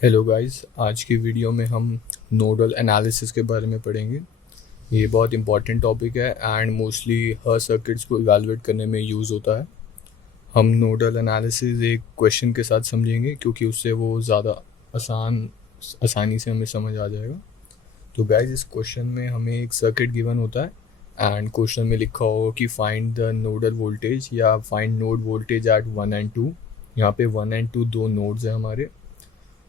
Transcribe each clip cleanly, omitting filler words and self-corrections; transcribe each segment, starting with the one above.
Hello guys, आज की video में हम नोडल एनालिसिस के बारे में पढ़ेंगे। ये बहुत इंपॉर्टेंट टॉपिक है एंड मोस्टली हर सर्किट्स को इवैल्यूएट करने में यूज़ होता है। हम नोडल एनालिसिस एक क्वेश्चन के साथ समझेंगे क्योंकि उससे वो ज़्यादा आसानी से हमें समझ आ जाएगा। तो गाइस, इस क्वेश्चन में हमें एक सर्किट गिवन होता है एंड क्वेश्चन में लिखा होगा कि फाइंड द नोडल वोल्टेज या find node voltage at 1 and 2। यहाँ पे 1 एंड 2 दो नोड्स हैं हमारे।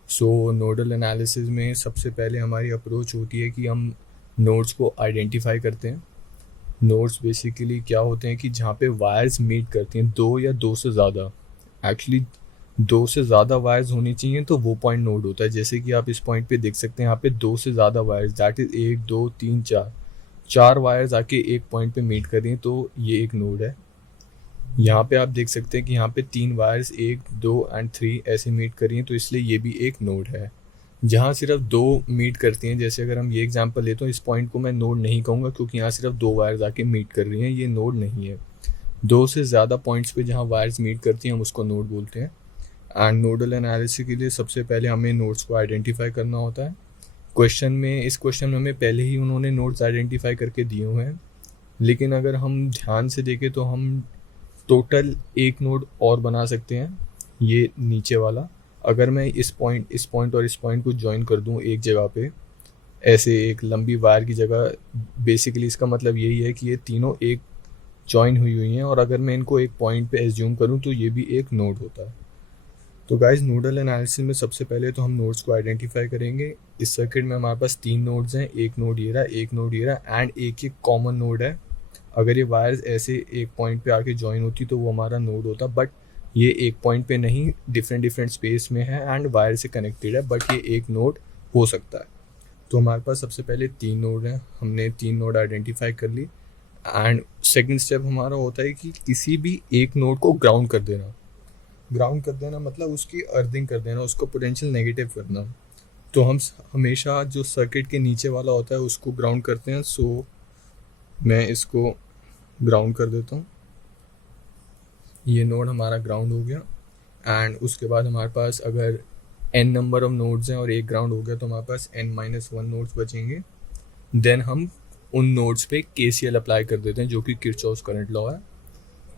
सो नोडल एनालिसिस में सबसे पहले हमारी अप्रोच होती है कि हम नोड्स को आइडेंटिफाई करते हैं। नोड्स बेसिकली क्या होते हैं कि जहाँ पे वायर्स मीट करती हैं, दो या दो से ज़्यादा, एक्चुअली दो से ज़्यादा वायर्स होनी चाहिए तो वो पॉइंट नोड होता है। जैसे कि आप इस पॉइंट पे देख सकते हैं, यहाँ पे दो से ज़्यादा वायर्स, दैट इज़ एक दो तीन चार, चार वायर्स आके एक पॉइंट पे मीट कर रही हैं तो ये एक नोड है। यहाँ पे आप देख सकते हैं कि यहाँ पे तीन वायर्स एक दो एंड थ्री ऐसे मीट कर रही हैं तो इसलिए ये भी एक नोड है। जहाँ सिर्फ दो मीट करती हैं, जैसे अगर हम ये एग्जांपल लेते हैं, इस पॉइंट को मैं नोड नहीं कहूँगा क्योंकि यहाँ सिर्फ दो वायर्स आके मीट कर रही हैं, ये नोड नहीं है। दो से ज़्यादा पॉइंट्स पे जहाँ वायर्स मीट करती हैं हम उसको नोड बोलते हैं। एंड नोडल एनालिसिस के लिए सबसे पहले हमें नोड्स को आइडेंटिफाई करना होता है। इस क्वेश्चन में हमें पहले ही उन्होंने नोड्स आइडेंटिफाई करके दिए हुए हैं, लेकिन अगर हम ध्यान से देखें तो हम टोटल एक नोड और बना सकते हैं, ये नीचे वाला। अगर मैं इस पॉइंट और इस पॉइंट को ज्वाइन कर दूं एक जगह पे, ऐसे एक लंबी वायर की जगह, बेसिकली इसका मतलब यही है कि ये तीनों एक जॉइन हुई हुई हैं और अगर मैं इनको एक पॉइंट पे एज्यूम करूं तो ये भी एक नोड होता है। तो गाइज, नोडल एनालिसिस में सबसे पहले तो हम नोड्स को आइडेंटिफाई करेंगे। इस सर्किट में हमारे पास तीन नोड्स हैं, एक नोड ये रहा, एक नोड ये रहा एंड एक कॉमन नोड है। अगर ये वायर्स ऐसे एक पॉइंट पे आके ज्वाइन होती तो वो हमारा नोड होता, बट ये एक पॉइंट पे नहीं, डिफरेंट डिफरेंट स्पेस में है एंड वायर से कनेक्टेड है, बट ये एक नोड हो सकता है। तो हमारे पास सबसे पहले तीन नोड हैं, हमने तीन नोड आइडेंटिफाई कर ली। एंड सेकंड स्टेप हमारा होता है कि किसी भी एक नोड को ग्राउंड कर देना। ग्राउंड कर देना मतलब उसकी अर्थिंग कर देना, उसको पोटेंशियल नेगेटिव करना। तो हम हमेशा जो सर्किट के नीचे वाला होता है उसको ग्राउंड करते हैं। सो मैं इसको ग्राउंड कर देता हूँ, ये नोड हमारा ग्राउंड हो गया। एंड उसके बाद हमारे पास अगर n नंबर ऑफ नोड्स हैं और एक ग्राउंड हो गया तो हमारे पास n-1 नोड्स बचेंगे। देन हम उन नोड्स पे KCL अप्लाई कर देते हैं जो कि किरचॉफ्स करंट लॉ है।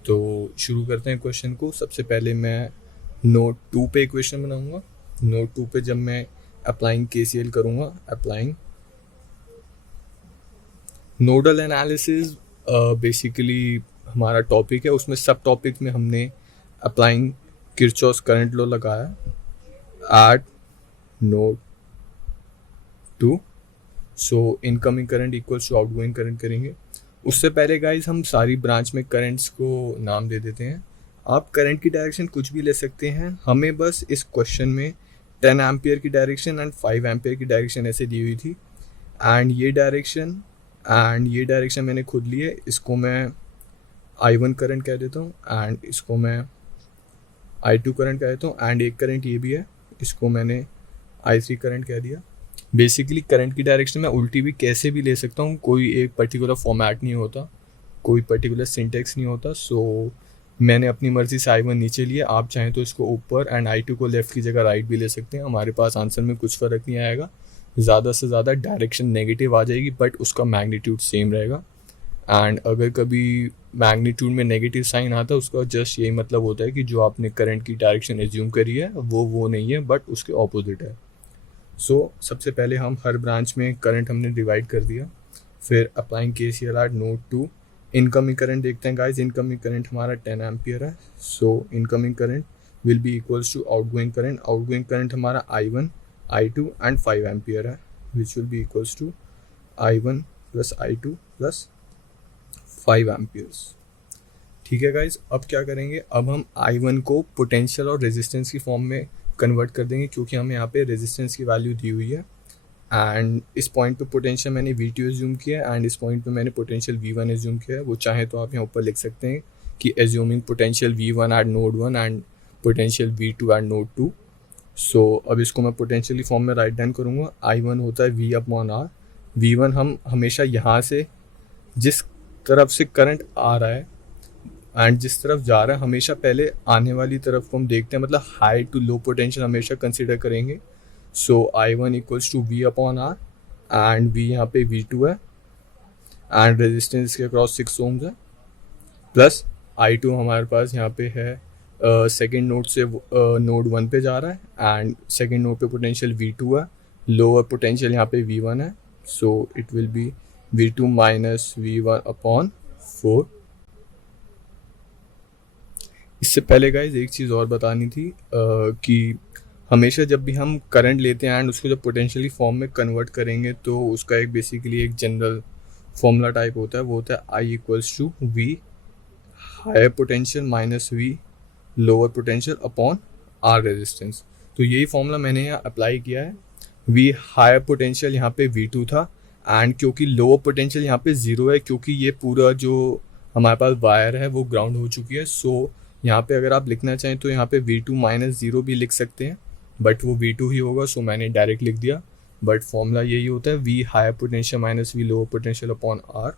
तो शुरू करते हैं क्वेश्चन को। सबसे पहले मैं नोड 2 पे इक्वेशन बनाऊंगा। नोड 2 पे जब मैं अप्लाइंग KCL करूँगा, अप्लाइंग नोडल एनालिसिस बेसिकली हमारा टॉपिक है, उसमें सब टॉपिक में हमने अप्लाइंग किरचॉफ्स करंट लॉ लगाया at node 2। So incoming current equals to outgoing current करेंगे। उससे पहले गाइज हम सारी ब्रांच में करंट्स को नाम दे देते हैं। आप करंट की डायरेक्शन कुछ भी ले सकते हैं, हमें बस इस क्वेश्चन में 10 एम्पियर की डायरेक्शन एंड 5 एम्पियर की डायरेक्शन ऐसे दी हुई थी। एंड ये डायरेक्शन मैंने खुद ली है, इसको मैं I1 करंट कह देता हूँ एंड इसको मैं I2 करंट कह देता हूँ एंड एक करंट ये भी है, इसको मैंने I3 करंट कह दिया। बेसिकली करंट की डायरेक्शन मैं उल्टी भी कैसे भी ले सकता हूँ, कोई एक पर्टिकुलर फॉर्मेट नहीं होता, कोई पर्टिकुलर सिंटेक्स नहीं होता। सो मैंने अपनी मर्जी से I1 नीचे लिया, आप चाहें तो इसको ऊपर एंड I2 को लेफ्ट की जगह राइट भी ले सकते हैं। हमारे पास आंसर में कुछ फ़र्क नहीं आएगा, ज़्यादा से ज़्यादा डायरेक्शन नेगेटिव आ जाएगी बट उसका मैग्नीट्यूड सेम रहेगा। एंड अगर कभी मैग्नीट्यूड में नेगेटिव साइन आता है उसका जस्ट यही मतलब होता है कि जो आपने करंट की डायरेक्शन एज्यूम करी है वो नहीं है बट उसके ऑपोजिट है। सो सबसे पहले हम हर ब्रांच में करंट हमने डिवाइड कर दिया। फिर applying KCL at node 2। Incoming current देखते हैं गाइज, इनकमिंग करंट हमारा 10 एम्पियर है। So incoming current will be equals to outgoing current. Outgoing current हमारा I1, I2 एंड 5 एम्पियर है, which will be equals to I1 plus I2 plus 5 amperes. ठीक है guys, अब क्या करेंगे, अब हम I1 को पोटेंशियल और रेजिस्टेंस की फॉर्म में कन्वर्ट कर देंगे क्योंकि हमें यहाँ पे रेजिस्टेंस की वैल्यू दी हुई है। एंड इस पॉइंट पे पोटेंशियल मैंने V2 एज्यूम किया है एंड इस पॉइंट पे मैंने पोटेंशियल V1 एज्यूम किया है। वो चाहे तो आप यहाँ ऊपर लिख सकते हैं कि assuming potential V1 eight node 1 and potential V2 eight node 2। सो अब इसको मैं पोटेंशियल की फॉर्म में राइट डाउन करूँगा। I1 होता है V/R। V1 हम हमेशा यहाँ से जिस तरफ से करंट आ रहा है एंड जिस तरफ जा रहा है हमेशा पहले आने वाली तरफ को हम देखते हैं, मतलब हाई टू लो पोटेंशियल हमेशा कंसिडर करेंगे। So I1 equals to V upon R, and V यहाँ पे V2 है, एंड रेजिस्टेंस के अक्रॉस 6 ओम्स है, प्लस I2 हमारे पास यहाँ पे है सेकेंड नोड से नोड 1 पे जा रहा है, एंड सेकेंड नोड पे पोटेंशियल V2 है, लोअर पोटेंशियल यहाँ पे V1 है, so it will B V2 minus V1 upon 4। इससे पहले गाइज एक चीज़ और बतानी थी कि हमेशा जब भी हम करंट लेते हैं एंड उसको जब पोटेंशियली फॉर्म में कन्वर्ट करेंगे तो उसका एक बेसिकली एक जनरल फॉर्मूला टाइप होता है, वो होता है I equals to V higher potential minus V lower potential upon R resistance. तो यही फॉर्मूला मैंने यहाँ अप्लाई किया है। वी हायर पोटेंशियल यहाँ पे V2 था, एंड क्योंकि लोअर पोटेंशियल यहाँ पे 0 है, क्योंकि ये पूरा जो हमारे पास वायर है वो ग्राउंड हो चुकी है, सो यहाँ पे अगर आप लिखना चाहें तो यहाँ पे V2 माइनस 0 भी लिख सकते हैं, बट वो V2 ही होगा, सो मैंने डायरेक्ट लिख दिया। बट फॉर्मूला यही होता है, V higher potential minus V lower potential upon R.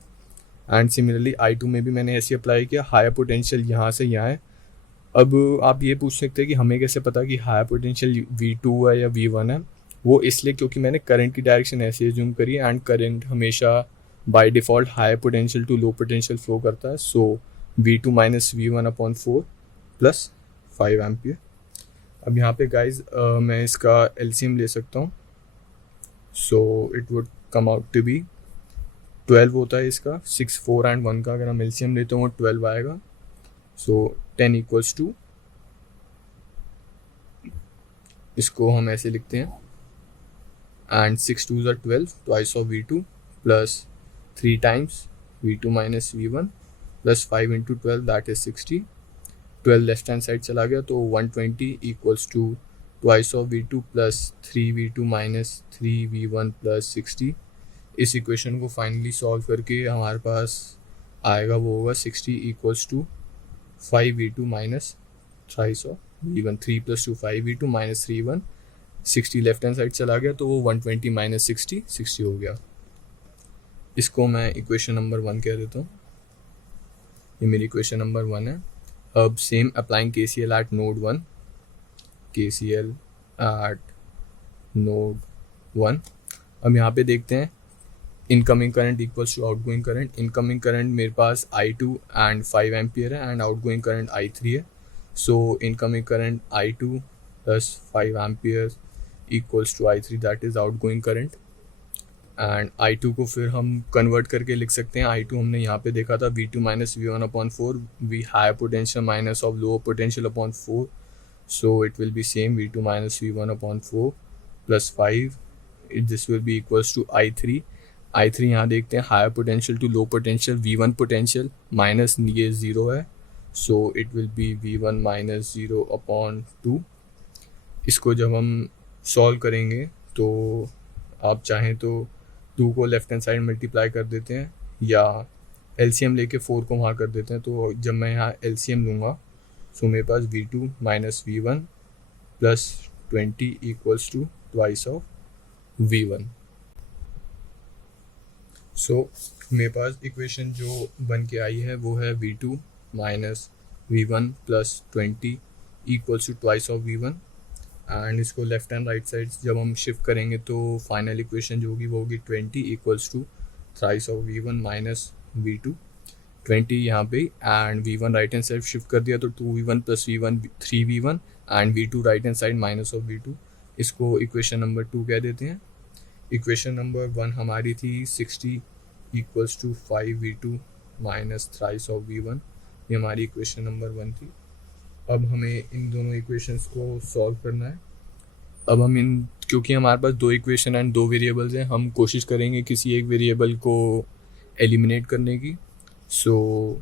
And similarly I2 में भी मैंने ऐसे अप्लाई किया, हायर पोटेंशियल यहाँ से यहाँ है। अब आप ये पूछ सकते हैं कि हमें कैसे पता कि हायर पोटेंशियल V2 है या V1 है। वो इसलिए क्योंकि मैंने करंट की डायरेक्शन ऐसे एज्यूम करी है, एंड करंट हमेशा by default higher potential to low potential flow करता है, so V2 minus V1 upon 4 plus 5 ampere. अब यहाँ पे गाइज मैं इसका LCM ले सकता हूँ, so it would come out to be 12 होता है इसका, 6 4 एंड 1 का अगर हम LCM लेते हैं वो 12 आएगा। सो 10 इक्वल्स टू, इसको हम ऐसे लिखते हैं, एंड 6 2 ज़ा 12 twice of V2 plus 3 times V2 minus V1 plus 5 into 12 that is 60। 12 left hand side चला गया तो 120 equals to twice of V2 plus 3V2 minus 3V1 plus 60। इस इक्वेशन को फाइनली सॉल्व करके हमारे पास आएगा वो होगा 60 equals to 5V2 minus thrice of V1, 3 plus 2 5V2 minus 3V1, 60 left hand side चला गया तो वो 120 माइनस 60 हो गया। इसको मैं इक्वेशन नंबर 1 कह देता हूँ, ये मेरी इक्वेशन नंबर 1 है। अब same applying KCL at node 1, KCL at node 1। अब यहाँ पे देखते हैं incoming current equals to outgoing current. Incoming current मेरे पास I2 एंड 5 एम्पियर है, एंड आउटगोइंग करंट I3 है, so incoming current I2 plus 5 ampere equals to I3 that is outgoing current. And I2 को फिर हम कन्वर्ट करके लिख सकते हैं, I2 हमने यहाँ पे देखा था V2 minus V1 upon 4, V higher potential minus of lower potential upon 4, so it will be same V2 minus V1 upon 4 plus 5, this will be equals to I3। I3 यहाँ देखते हैं higher potential to low potential, V1 potential minus ये 0 है, so it will be V1 minus 0 upon 2। इसको जब हम solve करेंगे तो आप चाहें तो 2 को लेफ्ट हैंड साइड मल्टीप्लाई कर देते हैं, या LCM लेके 4 को वहाँ कर देते हैं। तो जब मैं यहाँ LCM लूँगा सो मेरे पास V2 minus V1 plus 20 equals to twice of V1। So मेरे पास इक्वेशन जो बन के आई है वो है V2 minus V1 plus 20 equals to twice of V1, and इसको लेफ्ट एंड राइट साइड जब हम शिफ्ट करेंगे तो फाइनल इक्वेशन जो होगी वो होगी 20 equals to thrice of V1 minus V2। 20 यहाँ पे and V1 right hand side shift कर दिया तो 2V1 plus V1 3V1 and V2 right hand side minus of V2। इसको इक्वेशन नंबर 2 कह देते हैं। इक्वेशन नंबर 1 हमारी थी 60 equals to 5V2 minus thrice of V1, ये हमारी इक्वेशन नंबर 1 थी। अब हमें इन दोनों इक्वेशंस को सॉल्व करना है। अब हम इन क्योंकि हमारे पास 2 इक्वेशन एंड 2 वेरिएबल्स हैं, हम कोशिश करेंगे किसी एक वेरिएबल को एलिमिनेट करने की। सो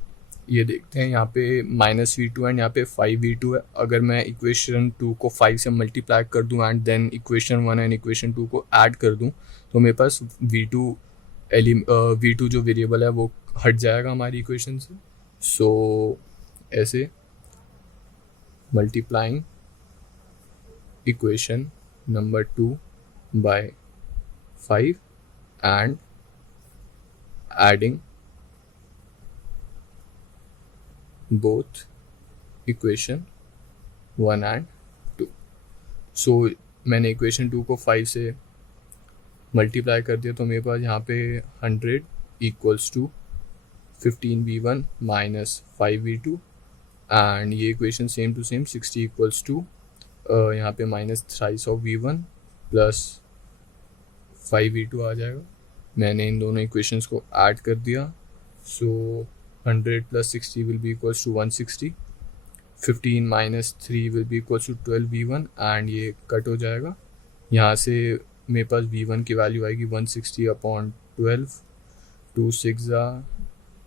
ये देखते हैं यहाँ पे माइनस V2 एंड यहाँ पे 5V2 है। अगर मैं इक्वेशन 2 को 5 से मल्टीप्लाई कर दूँ and then equation 1 and equation 2 को ऐड कर दूँ तो मेरे पास V2 जो वेरिएबल है वो हट जाएगा हमारी इक्वेशन से। सो ऐसे multiplying equation number 2 by 5 and adding both equation 1 and 2. So मैंने इक्वेशन 2 को 5 से मल्टीप्लाई कर दिया, तो मेरे पास यहाँ पे 100 equals to 15v1 minus 5v2, and ये equation same to same 60 equals to यहाँ पे minus thrice of v1 plus 5v2 आ जाएगा। मैंने इन दोनों इक्वेशंस को ऐड कर दिया, so 100 plus 60 will be equals to 160, 15 minus 3 will be equals to 12v1, and ये कट हो जाएगा। यहाँ से मेरे पास v1 की वैल्यू आएगी 160 upon 12, 2 6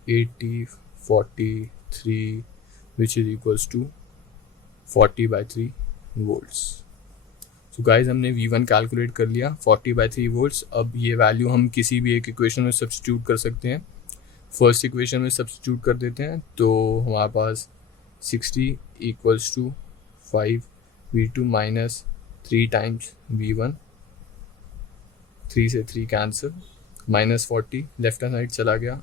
80 43 which is equals to 40/3 volts. So guys हमने v1 कैलकुलेट कर लिया 40/3 वोल्ट्स। अब ये वैल्यू हम किसी भी एक इक्वेशन में सब्स्टिट्यूट कर सकते हैं। फर्स्ट इक्वेशन में सब्स्टिट्यूट कर देते हैं, तो हमारे पास 60 equals to 5v2 minus 3 times v1, 3 से 3 cancel, minus 40 left hand side चला गया,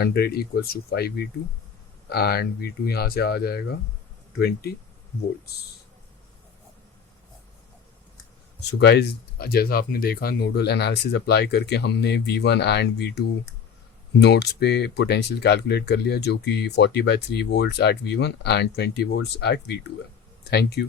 100 equals to 5v2, and v2 यहाँ से आ जाएगा 20 वोल्ट्स। सो गाइज जैसा आपने देखा, नोडल एनालिसिस अप्लाई करके हमने v1 एंड v2 नोड्स पे पोटेंशियल कैलकुलेट कर लिया, जो कि 40/3 volts at v1 and 20 volts at v2 है। Thank you.